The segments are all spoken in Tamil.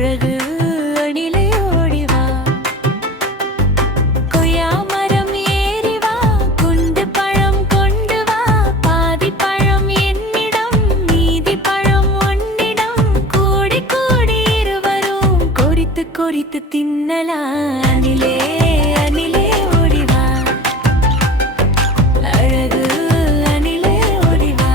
அழகு அணிலே ஓடிவா, கொய்யா மரம் ஏறி வா, குண்டு பழம் கொண்டு வா, பாதி பழம் என்னிடம் மீதி பழம் உன்னிடம், கூடி கூடி இருவரும் கொறித்து கொறித்து தின்னலாம். அணிலே அணிலே ஓடிவா, அழகு அணிலே ஓடிவா.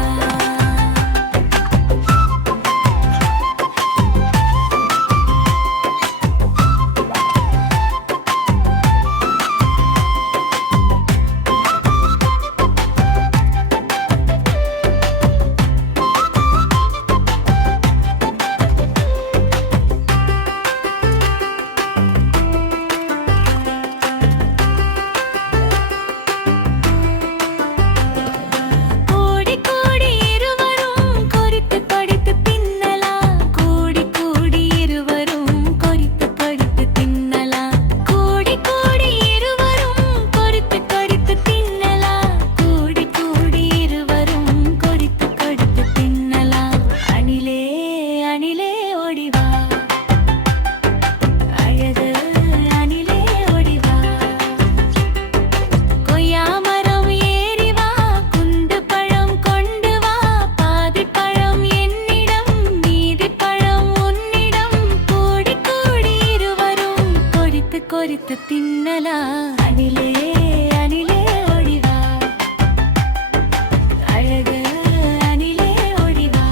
கூடி கூடி இருவரும் கொறித்து கொறித்து தின்னலாம், கூடி கூடி இருவரும் கொறித்து கொறித்து தின்னலாம், கூடி கூடி இருவரும் கொறித்து கொறித்து தின்னலாம், கூடி கூடி இருவரும் கொறித்து கொறித்து தின்னலாம். அணிலே அணிலே ஓடிவா, அழகு அணிலே ஓடிவா, கொய்யா மரம் ஏறி வா, குண்டு பழம் கொண்டு வா, பாதி பழம் என்னிடம் மீதி பழம் உன்னிடம், கூடி கூடி இருவரும் கொறித்து கொறித்து தின்னலாம். அணிலே அணிலே ஓடிவா, அழகு அணிலே ஓடிவா.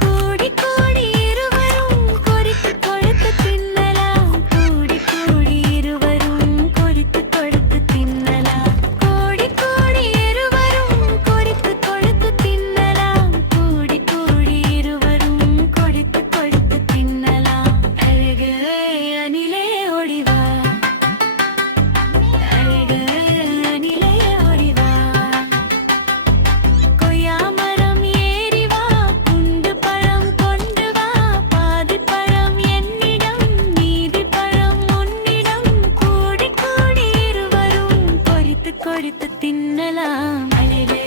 கூடி கூடி இருவரும் கொறித்து கொறித்து தின்னலாம், கூடி கூடி இருவரும் கொறித்து கொறித்து தின்னலாம், கூடி கூடி இருவரும் கொறித்து கொறித்து தின்னலாம், கூடி கூடி இருவரும் கொறித்து கொறித்து தின்னலாம். அழகு அணிலே ஓடிவா, அழகு அணிலே ஓடிவா, கொய்யா மரம் ஏறி வா, குண்டு பழம் கொண்டு வா, பாதி பழம் என்னிடம் மீதி பழம் உன்னிடம், கூடி கூடி இருவரும் கொறித்து கொறித்து தின்னலாம். அணிலே